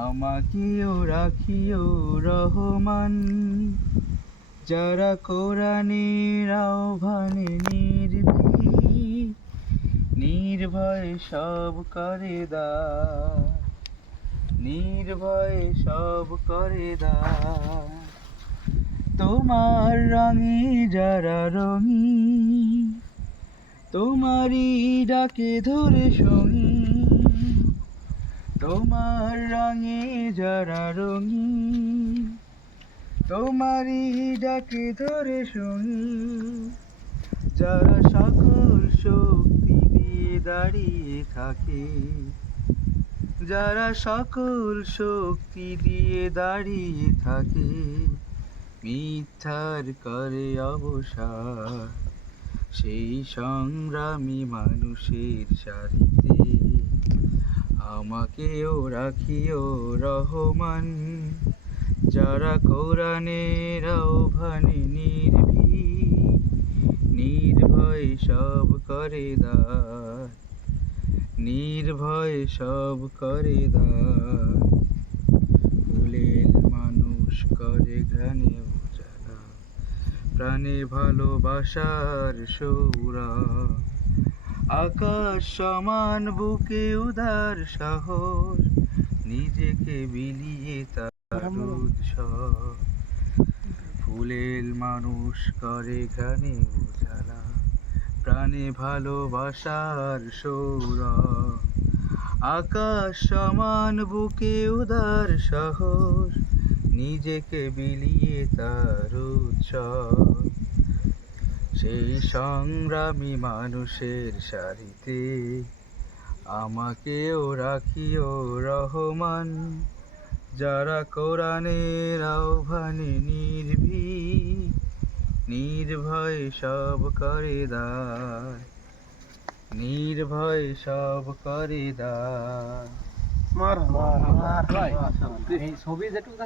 আমাকেও রাখিও রহমান, যারা কোরআনের আহ্বানে নির্ভীক, নির্ভয়ে সব করে দান, নির্ভয়ে সব করে দান। তোমার রঙে যারা রঙিন, তোমারই ডাকে ধরে সঙ্গী, তোমার রঙে যারা রঙিন, তোমারই ডাকে ধরে শুনি। যারা সকল শক্তি দিয়ে দাঁড়িয়ে থাকে, যারা সকল শক্তি দিয়ে দাঁড়িয়ে থাকে, মিথ্যার করে অবসান, সেই সংগ্রামী মানুষের সারিতে আমাকেও রাখিও রহমান, যারা কোরআনের আহ্বানে নির্ভীক, নির্ভয়ে সব করে দান, নির্ভয়ে সব করে দান। ফুলের মানুষ করে ঘ্রাণে উজালা, প্রাণে ভালোবাসার সৌরভ, আকাশ সমান বুকে উদার সাহস, নিজেকে বিলিয়ে তার উৎসব। ফুলের মানুষ করে ঘ্রাণে উজালা, প্রাণে ভালোবাসার সৌরভ, আকাশ সমান বুকে উদার সাহস, নিজেকে বিলিয়ে তার উৎসব। সেই সংগ্রামী মানুষের সারিতে আমাকেও রাখিও রহমান, যারা কোরআনের আহ্বানে নির্ভীক, নির্ভয়ে সব করে দান, নির্ভয়ে সব করে দান। এই ছবি যেটুকু